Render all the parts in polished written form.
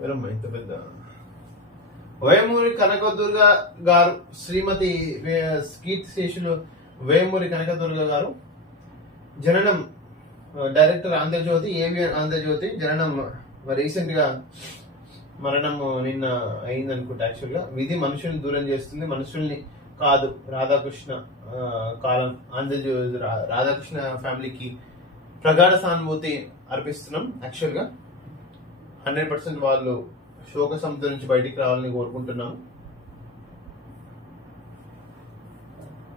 ఎవరమ్మా ఇంత పెద్ద వేమూరి కనకదుర్గ గారు, శ్రీమతి కీర్తిశేషులు వేమూరి కనకదుర్గ గారు జననం డైరెక్టర్ ఆంధ్రజ్యోతి, ఏవిఎన్ ఆంధ్రజ్యోతి. జననం రీసెంట్ గా మరణం నిన్న అయింది అనుకుంటా. యాక్చువల్ గా విధి మనుషుల్ని దూరం చేస్తుంది, మనుషుల్ని కాదు. రాధాకృష్ణ కాలం ఆంధ్రజ్యోతి రాధాకృష్ణ ఫ్యామిలీకి ప్రగాఢ సానుభూతి అర్పిస్తున్నాం. యాక్చువల్ గా 100% వాళ్ళు శోక సముద్రం నుంచి బయటికి రావాలని కోరుకుంటున్నాము.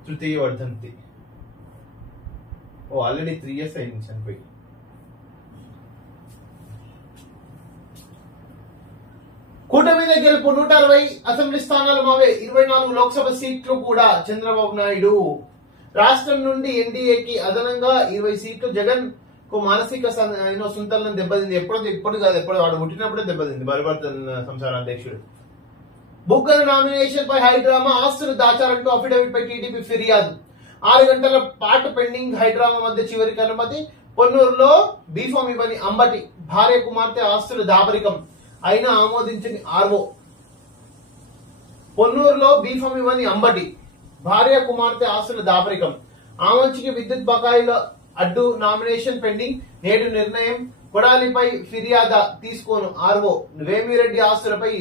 తృతీయ వర్ధంతి. ఆల్రెడీ 3 years అయింది చనిపోయి. కూటమి గెలుపు 160 అసెంబ్లీ స్థానాలు మావే. 24 లోక్సభ సీట్లు కూడా చంద్రబాబు నాయుడు. రాష్ట్రం నుండి ఎన్డీఏకి అదనంగా 20 సీట్లు. జగన్ కు మానసిక సుంతలను దెబ్బతింది. ఇప్పుడు కాదు, ఎప్పుడు వాడు పుట్టినప్పుడే దెబ్బతింది. బలపడుతున్న సంసార అధ్యక్షుడు. బుగ్గన నామినేషన్ పై హైడ్రామా, ఆస్తులు దాచారంటూ అఫిడవిట్ పై టీడీపీ ఫిర్యాదు. 6 గంటల పాటు పెండింగ్. హైడ్రామా మధ్య చివరికి అనుమతి. పొన్నూరులో బీఫామ్ ఇవ్వని అంబటి. భార్య కుమార్తె ఆస్తులు దాపరికం అయినా ఆమోదించని ఆర్వో. పొన్నూరులో బీఫామ్ ఇవ్వని అంబటి, భార్య కుమార్తె ఆస్తుల దాపరికం. ఆమంచికి విద్యుత్ బకాయిల అడ్డు. Nomination pending. నేడు నిర్ణయం. కొడాలిపై ఫిర్యాదు తీసుకోను ఆర్వో. వేమిరెడ్డి ఆస్తులపై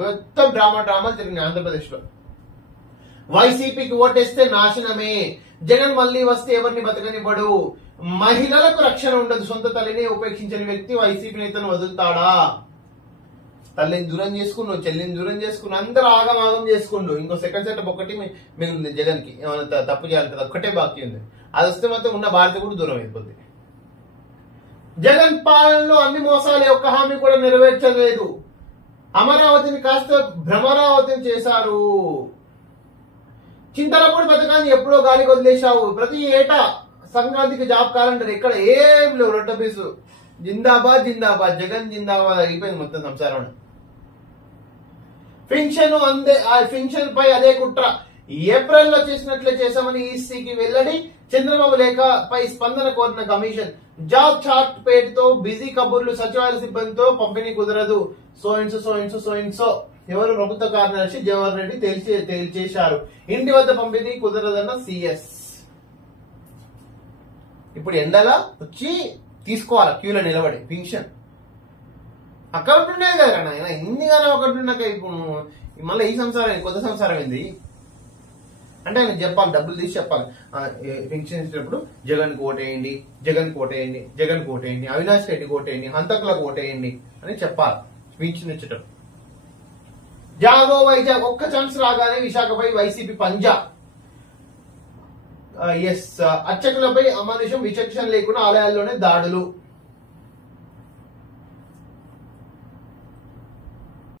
మొత్తం డ్రామాలు జరిగినాయి ఆంధ్రప్రదేశ్ లో. వైసీపీకి ఓటేస్తే నాశనమే. జగన్ మళ్లీ వస్తే ఎవరిని బతకనివ్వడు. మహిళలకు రక్షణ ఉండదు. సొంత తల్లిని ఉపేక్షించని వ్యక్తి వైసీపీ నేతను వదులుతాడా? తల్లిని దూరం చేసుకున్నావు, చెల్లిని దూరం చేసుకున్నావు, అందరూ ఆగమాగం చేసుకుండు. ఇంకో సెకండ్ సెటప్ ఒకటి మిగిలింది జగన్ కి. ఏమైనా తప్పు చేయాలి కదా, ఒక్కటే బాకీ ఉంది. అది వస్తే మాత్రం ఉన్న భారత కూడా దూరం అయిపోద్ది. జగన్ పాలనలో అన్ని మోసాలే, ఒక్క హామీ కూడా నెరవేర్చలేదు. అమరావతిని కాస్త భ్రమరావతిని చేశారు. చింతలపూడి పథకాన్ని ఎప్పుడో గాలికి వదిలేశావు. ప్రతి ఏటా సంక్రాంతికి జాబ్ క్యాలెండర్ ఎక్కడ ఏం లేవు. రొట్టె పీసు. జిందాబాద్ జిందాబాద్, జగన్ జిందాబాద్ అయిపోయింది మొత్తం సంసారం. ఫింక్షన్ పై అదే కుట్ర. ఏప్రిల్లో చేసినట్లే చేశామని ఈసీకి వెల్లడి. చంద్రబాబు లేఖపై స్పందన కోరిన కమిషన్. జాబ్ చార్ట్ పేరుతో బిజీ కబుర్లు. సచివాలయ సిబ్బందితో పంపిణీ కుదరదు. సో ఎవరు ప్రభుత్వ కార్యదర్శి జవహర్ రెడ్డి తేల్చేశారు. ఇంటి వద్ద పంపిణీ కుదరదన్న సిఎస్. ఇప్పుడు ఎండలా వచ్చి తీసుకోవాలి క్యూలో నిలబడి పింఛన్. అకౌంట్ ఉండేది కదా నాయన, ఇన్ని కాలం అకౌంట్ ఉన్నాక ఇప్పుడు మళ్ళీ ఈ సంసారం కొత్త సంసారం ఏంది అంటే ఆయన చెప్పాలి, డబ్బులు తీసి చెప్పాలి. పింఛన్ ఇచ్చినప్పుడు జగన్ కోటేయండి, జగన్ కోటేయండి, జగన్ కోటేయండి, అవినాష్ రెడ్డి కోటేయండి, హంతకులకు కోటేయండి అని చెప్పాలి పింఛన్ ఇచ్చేటప్పుడు. జాగో వైజాగ్ ఒక్క ఛాన్స్ రాగానే విశాఖపై వైసీపీ పంజా. అర్చకులపై అమానుషం, విచక్షణ లేకుండా ఆలయాల్లోనే దాడులు.